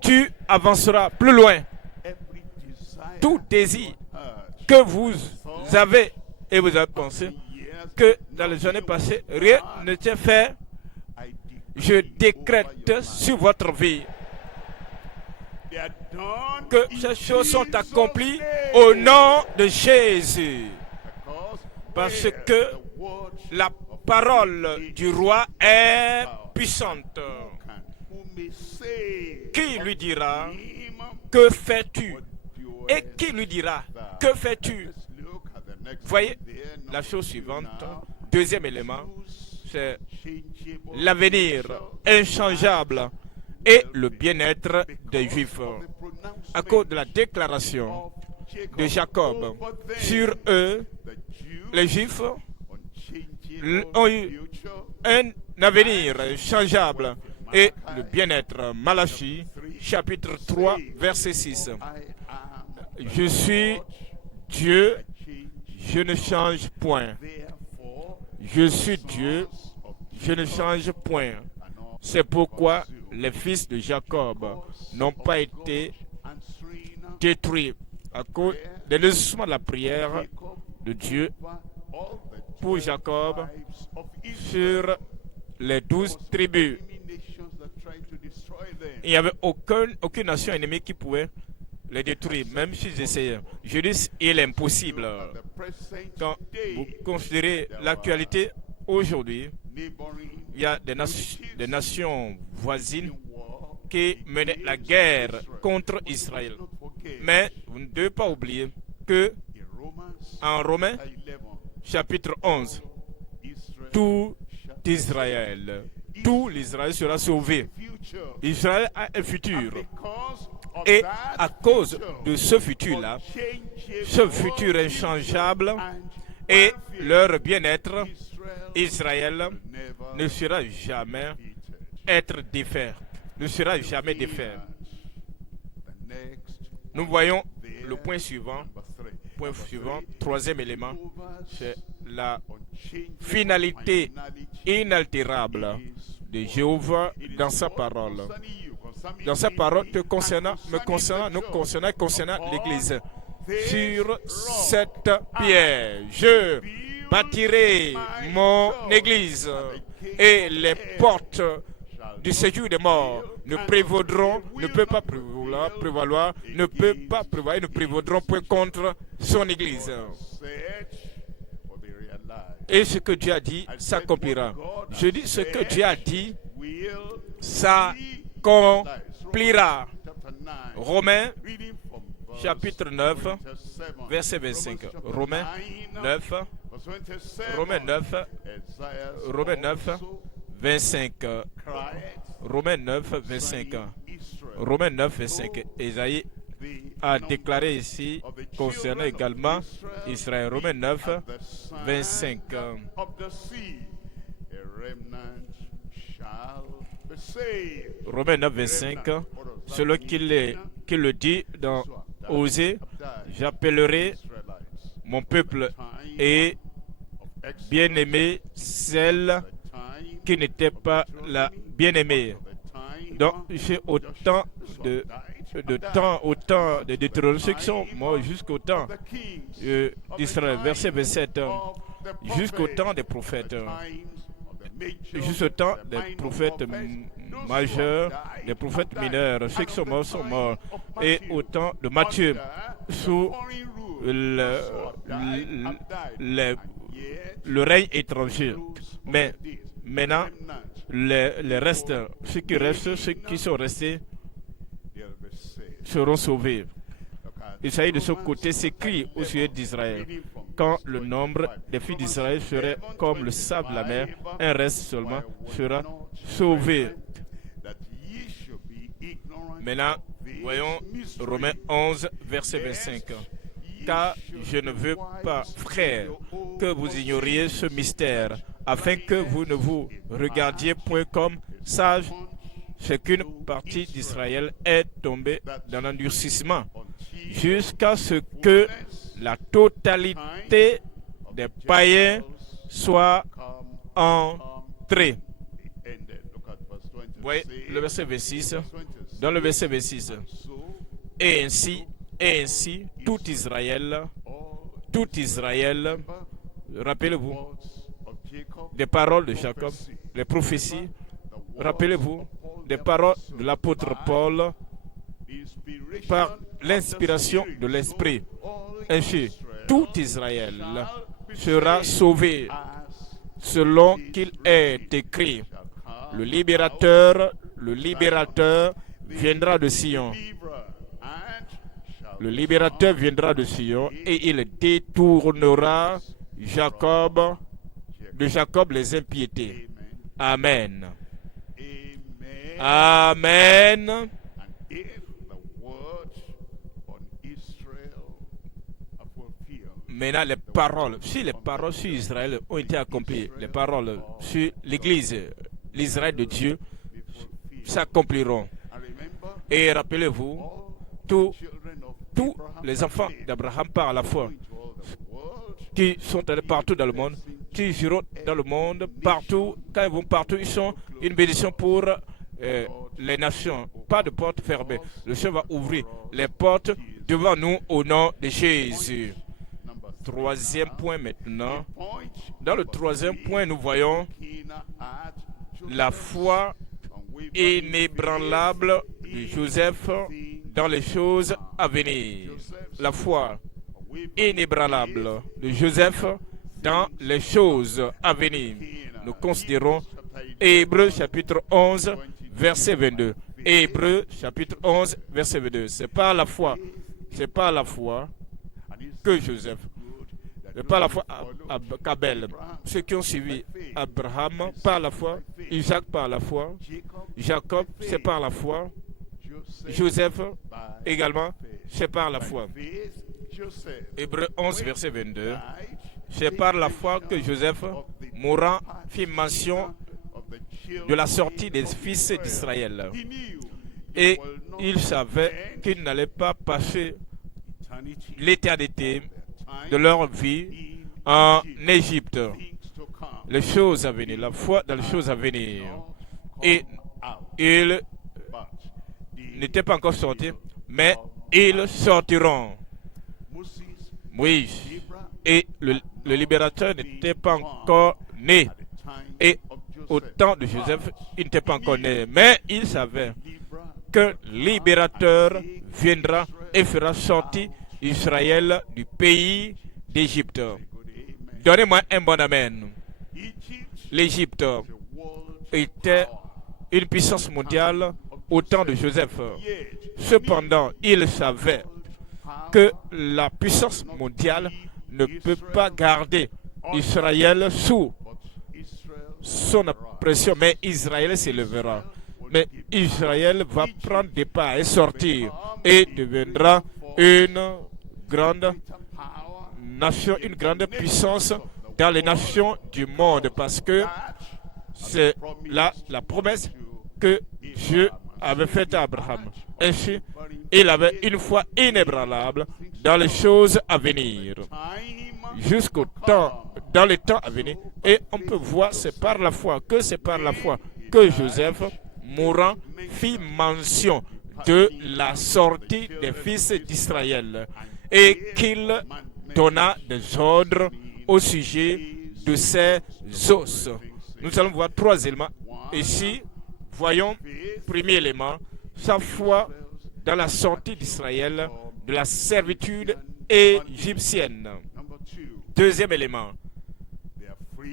Tu avanceras plus loin. Tout désir que vous avez et vous avez pensé que dans les années passées, rien n'était fait, je décrète sur votre vie que ces choses sont accomplies au nom de Jésus. Parce que la parole du roi est puissante. Qui lui dira, que fais-tu? Et qui lui dira, que fais-tu? Voyez la chose suivante, deuxième élément, c'est l'avenir inchangeable et le bien-être des Juifs. À cause de la déclaration de Jacob sur eux, les Juifs ont eu un avenir inchangeable et le bien-être. Malachie, chapitre 3, verset 6. Je suis Dieu, je ne change point. Je suis Dieu, je ne change point. C'est pourquoi les fils de Jacob n'ont pas été détruits à cause de l'exaucement de la prière de Dieu pour Jacob sur les 12 tribus. Il n'y avait aucune nation ennemie qui pouvait les détruire, même s'ils essayaient. Je dis, il est impossible. Quand vous considérez l'actualité aujourd'hui, il y a des nations voisines qui menaient la guerre contre Israël. Mais vous ne devez pas oublier que en Romains, chapitre 11, tout l'Israël sera sauvé. Israël a un futur. Et à cause de ce futur-là, ce futur inchangeable et leur bien-être, Israël ne sera jamais défait. Nous voyons le point suivant, troisième élément, c'est la finalité inaltérable de Jéhovah dans sa parole. Dans sa parole nous concernant l'Église. Sur cette pierre, je bâtirai mon Église et les portes du séjour des morts ne prévaudront, ne peuvent pas prévaloir, ne prévaudront point contre son Église. Et ce que Dieu a dit s'accomplira. Je dis ce que Dieu a dit s'accomplira. Romains chapitre 9, verset 25. Romains 9, 25. Romains 9, 25. Romains 9, 25. Ésaïe a déclaré ici, concernant également Israël. Romains 9, 25. Romains 9, 25. Celui qui le dit dans Osée, j'appellerai mon peuple et bien-aimé celle qui n'était pas la bien-aimée. Donc, j'ai autant de Deutéronome, ceux qui sont morts jusqu'au temps d'Israël, verset 27, jusqu'au temps des prophètes, jusqu'au temps des prophètes majeurs, des prophètes mineurs, ceux qui sont morts, et au temps de Matthieu, sous le règne étranger. Mais maintenant, les restes, ceux qui sont restés, seront sauvés. Isaïe de ce côté s'écrit au sujet d'Israël. Quand le nombre des filles d'Israël serait comme le sable de la mer, un reste seulement sera sauvé. Maintenant, voyons Romains 11, verset 25. Car je ne veux pas, frères, que vous ignoriez ce mystère, afin que vous ne vous regardiez point comme sages, c'est qu'une partie d'Israël est tombée dans l'endurcissement, jusqu'à ce que la totalité des païens soit entrée. Voyez le verset 26. Dans le verset 26. Et ainsi, tout Israël, rappelez-vous des paroles de Jacob, les prophéties, rappelez-vous des paroles de l'apôtre Paul par l'inspiration de l'Esprit. Ainsi, tout Israël sera sauvé selon qu'il est écrit. Le libérateur viendra de Sion. Le libérateur viendra de Sion et il détournera de Jacob les impiétés. Amen. Amen. Maintenant, les paroles sur Israël ont été accomplies, les paroles sur l'Église, l'Israël de Dieu, s'accompliront. Et rappelez-vous, tous les enfants d'Abraham par la foi, qui sont allés partout dans le monde, qu'ils iront dans le monde, partout, quand ils vont partout, ils sont une bénédiction pour les nations. Pas de porte fermée. Le Seigneur va ouvrir les portes devant nous au nom de Jésus. Troisième point maintenant. Dans le troisième point, nous voyons la foi inébranlable de Joseph dans les choses à venir. La foi inébranlable de Joseph dans les choses à venir. Nous considérons Hébreux chapitre 11, verset 22. Hébreux chapitre 11, verset 22. C'est par la foi que Joseph, c'est par la foi qu'Abel, ceux qui ont suivi Abraham par la foi, Isaac par la foi, Jacob c'est par la foi, Joseph également c'est par la foi. Hébreux 11, verset 22. C'est par la foi que Joseph, mourant, fit mention de la sortie des fils d'Israël. Et il savait qu'il n'allait pas passer l'éternité de leur vie en Égypte. Les choses à venir, la foi dans les choses à venir. Et ils n'étaient pas encore sortis, mais ils sortiront. Moïse et le libérateur n'était pas encore né. Et au temps de Joseph, il n'était pas encore né. Mais il savait que le libérateur viendra et fera sortir Israël du pays d'Égypte. Donnez-moi un bon amen. L'Égypte était une puissance mondiale au temps de Joseph. Cependant, il savait que la puissance mondiale ne peut pas garder Israël sous son oppression, mais Israël s'élèvera. Mais Israël va prendre des pas et sortir et deviendra une grande nation, une grande puissance dans les nations du monde, parce que c'est là la promesse que Dieu avait faite à Abraham. Ainsi, il avait une foi inébranlable dans les choses à venir, jusqu'au temps, dans les temps à venir. Et on peut voir, c'est par la foi que Joseph, mourant, fit mention de la sortie des fils d'Israël et qu'il donna des ordres au sujet de ces os. Nous allons voir trois éléments. Ici, voyons, premier élément, sa foi dans la sortie d'Israël de la servitude égyptienne. Deuxième élément,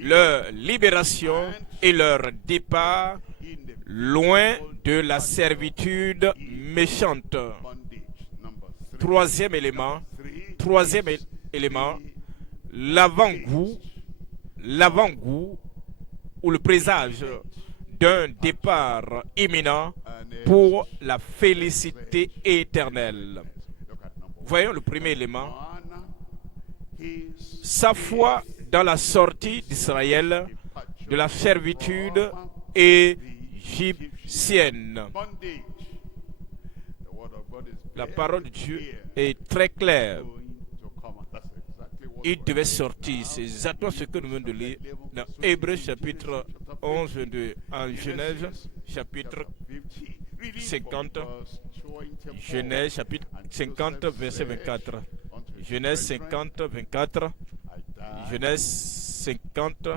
leur libération et leur départ loin de la servitude méchante. Troisième élément, l'avant-goût ou le présage d'un départ imminent pour la félicité éternelle. Voyons le premier élément. Sa foi dans la sortie d'Israël de la servitude égyptienne. La parole de Dieu est très claire. Il devait sortir. C'est exactement ce que nous venons de lire dans Hébreux chapitre 11, 22. En Genèse chapitre 50. Genèse chapitre 50, verset 24. Genèse 50, 24. Genèse 50,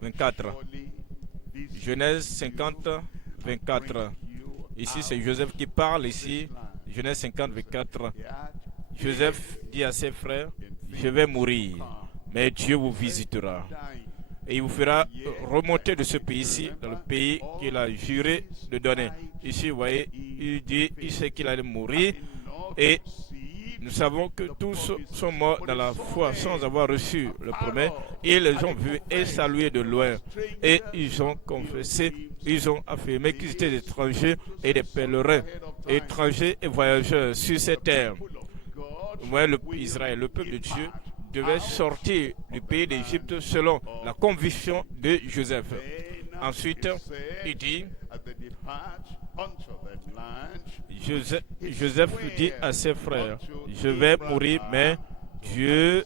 24. Genèse 50, 24. Ici, c'est Joseph qui parle ici. Genèse 50, 24. Joseph dit à ses frères, je vais mourir, mais Dieu vous visitera. Et il vous fera remonter de ce pays-ci, dans le pays qu'il a juré de donner. Ici, vous voyez, il dit, il sait qu'il allait mourir. Et nous savons que tous sont morts dans la foi sans avoir reçu le promet. Ils les ont vus et salués de loin. Et ils ont confessé, ils ont affirmé qu'ils étaient des étrangers et des pèlerins, étrangers et voyageurs sur cette terre. Ouais, Israël, le peuple de Dieu, devait sortir du pays d'Égypte selon la conviction de Joseph. Ensuite, il dit, Joseph dit à ses frères, je vais mourir, mais Dieu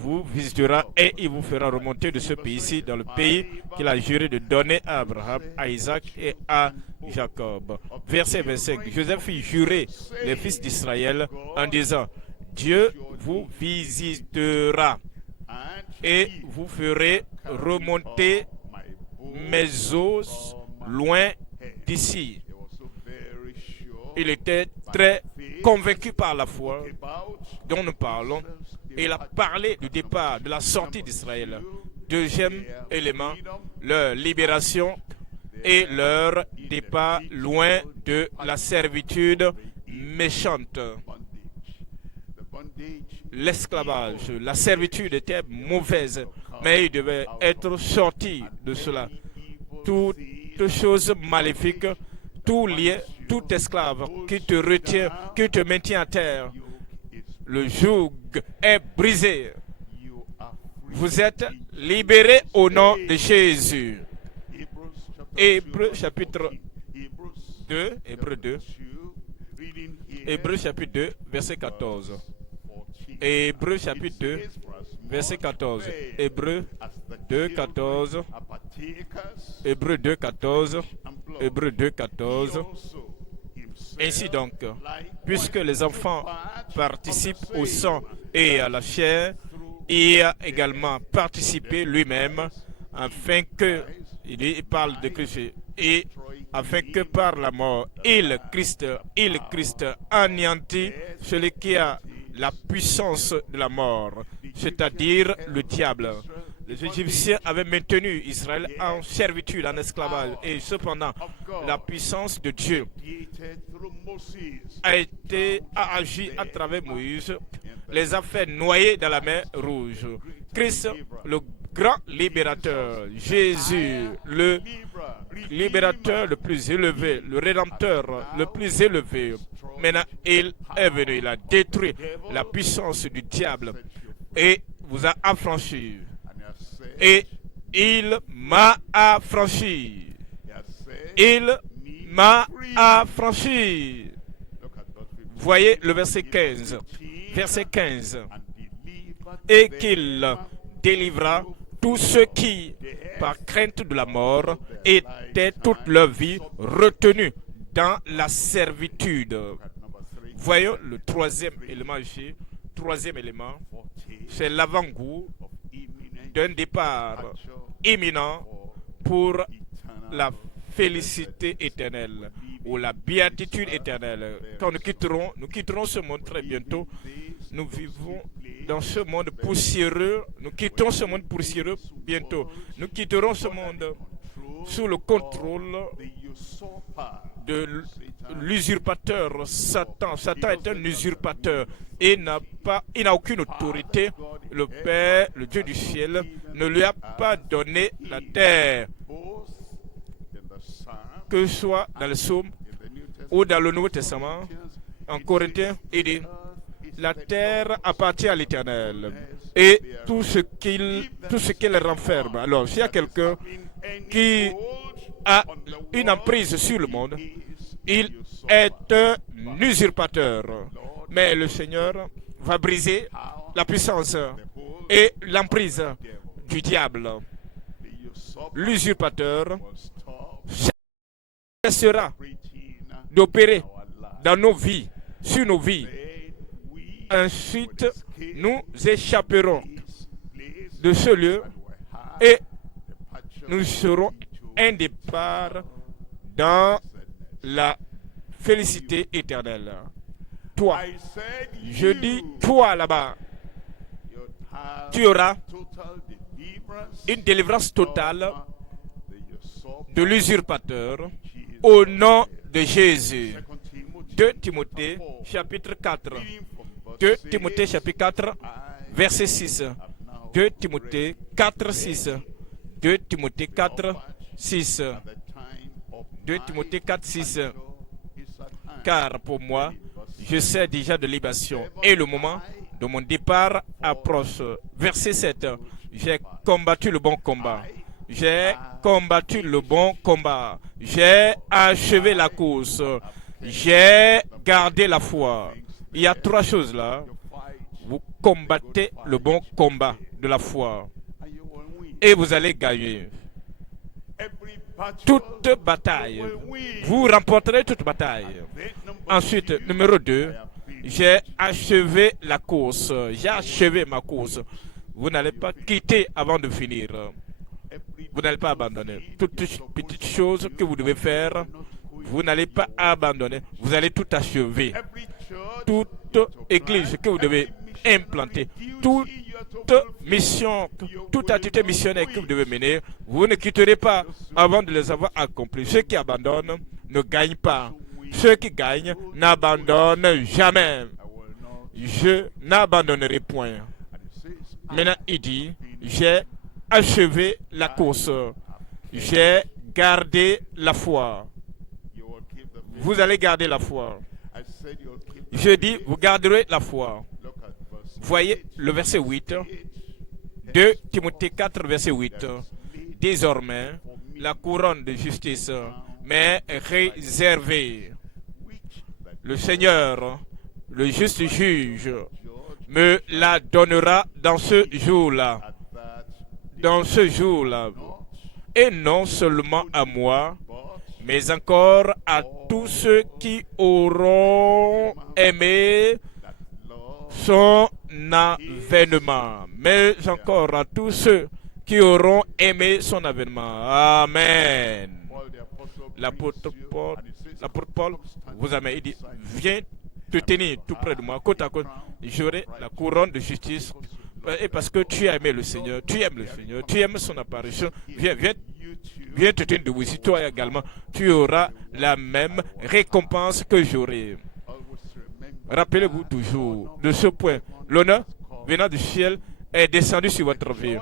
vous visitera et il vous fera remonter de ce pays-ci dans le pays qu'il a juré de donner à Abraham, à Isaac et à Jacob. Verset 25. Joseph fit jurer les fils d'Israël en disant, Dieu vous visitera et vous ferez remonter mes os loin d'ici. Il était très convaincu par la foi dont nous parlons. Et il a parlé du départ, de la sortie d'Israël. Deuxième élément, leur libération et leur départ loin de la servitude méchante. L'esclavage, la servitude était mauvaise, mais il devait être sorti de cela. Toute chose maléfique, tout lien, tout esclave qui te retient, qui te maintient à terre, le joug est brisé. Vous êtes libérés au nom de Jésus. Hébreux chapitre 2, Hébreux chapitre 2, verset 14. Hébreux chapitre 2, verset 14. Hébreux 2, 14. Hébreux 2, 14. Hébreux 2, 14. Ainsi donc, puisque les enfants participent au sang et à la chair, il a également participé lui-même, afin que, il parle de Christ, et afin que par la mort, il, Christ, anéantit celui qui a la puissance de la mort, c'est-à-dire le diable. Les Égyptiens avaient maintenu Israël en servitude, en esclavage. Et cependant, la puissance de Dieu a agi à travers Moïse, les a fait noyer dans la mer Rouge. Christ, le grand libérateur, Jésus, le libérateur le plus élevé, le rédempteur le plus élevé. Maintenant, il est venu, il a détruit la puissance du diable et vous a affranchi. Et il m'a affranchi. Il m'a affranchi. Voyez le verset 15. Verset 15. Et qu'il délivra tous ceux qui, par crainte de la mort, étaient toute leur vie retenus dans la servitude. Voyons le troisième élément ici. Troisième élément, c'est l'avant-goût d'un départ imminent pour la félicité éternelle ou la béatitude éternelle. Quand nous quitterons ce monde très bientôt. Nous vivons dans ce monde poussiéreux. Nous quittons ce monde poussiéreux bientôt. Nous quitterons ce monde sous le contrôle de l'usurpateur Satan. Satan est un usurpateur et n'a aucune autorité. Le Père, le Dieu du ciel, ne lui a pas donné la terre. Que ce soit dans le Psaume ou dans le Nouveau Testament, en Corinthiens, il dit la terre appartient à l'Éternel et tout ce qu'elle renferme. Alors, s'il y a quelqu'un qui a une emprise sur le monde, il est un usurpateur. Mais le Seigneur va briser la puissance et l'emprise du diable. L'usurpateur cessera d'opérer dans nos vies, sur nos vies. Ensuite, nous échapperons de ce lieu et nous serons un départ dans la félicité éternelle. Toi, je dis toi là-bas, tu auras une délivrance totale de l'usurpateur au nom de Jésus. 2 Timothée chapitre 4. 2 Timothée chapitre 4 verset 6. 2 Timothée 4 6. 2 Timothée 4 6. 2 Timothée 4 6. Car pour moi, je sais déjà de libation et le moment de mon départ approche. Verset 7. J'ai combattu le bon combat. J'ai combattu le bon combat. J'ai achevé la course. J'ai gardé la foi. Il y a trois choses là vous combattez le bon combat de la foi et vous allez gagner. Toute bataille, vous remporterez toute bataille. Ensuite, numéro 2, j'ai achevé la course. J'ai achevé ma course. Vous n'allez pas quitter avant de finir. Vous n'allez pas abandonner. Toutes petites choses que vous devez faire, vous n'allez pas abandonner. Vous allez tout achever. Toute église que vous devez implanter, toute mission, toute activité missionnaire que vous devez mener, vous ne quitterez pas avant de les avoir accomplis. Ceux qui abandonnent ne gagnent pas. Ceux qui gagnent n'abandonnent jamais. Je n'abandonnerai point. Maintenant, il dit, j'ai achevé la course. J'ai gardé la foi. Vous allez garder la foi. Je dis, vous garderez la foi. Voyez le verset 8. 2 Timothée 4, verset 8. Désormais, la couronne de justice m'est réservée. Le Seigneur, le juste juge, me la donnera dans ce jour-là. Dans ce jour-là. Et non seulement à moi, mais encore à tous ceux qui auront aimé son avènement. Mais encore à tous ceux qui auront aimé son avènement. Amen. L'apôtre Paul vous a dit, viens te tenir tout près de moi, côte à côte. J'aurai la couronne de justice. Et parce que tu as aimé le Seigneur, tu aimes le Seigneur, tu aimes son apparition, viens te tenir debout. Si toi également, tu auras la même récompense que j'aurai. Rappelez-vous toujours de ce point. L'honneur venant du ciel est descendu sur votre vie.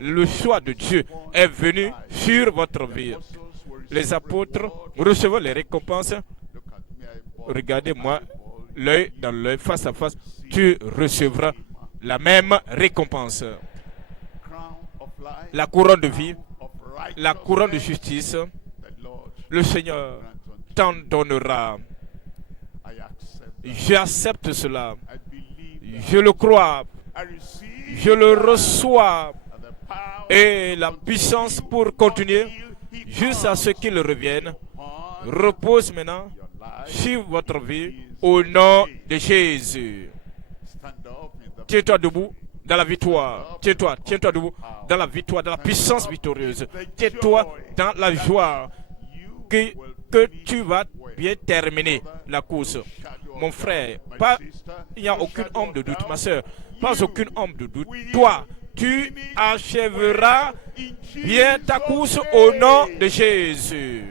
Le choix de Dieu est venu sur votre vie. Les apôtres recevront les récompenses. Regardez-moi, l'œil dans l'œil, face à face, tu recevras la même récompense. La couronne de vie, la couronne de justice, le Seigneur t'en donnera. J'accepte cela. Je le crois. Je le reçois. Et la puissance pour continuer jusqu'à ce qu'il revienne repose maintenant sur votre vie au nom de Jésus. Tiens-toi debout dans la victoire. Tiens-toi debout dans la victoire, dans la puissance victorieuse. Tiens-toi dans la joie que tu vas bien terminer la course. Mon frère, il n'y a aucune ombre de doute. Ma soeur, pas aucune ombre de doute. Toi, tu achèveras bien ta course au nom de Jésus.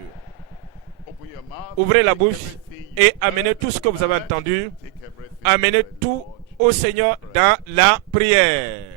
Ouvrez la bouche et amenez tout ce que vous avez entendu. Amenez tout au Seigneur dans la prière.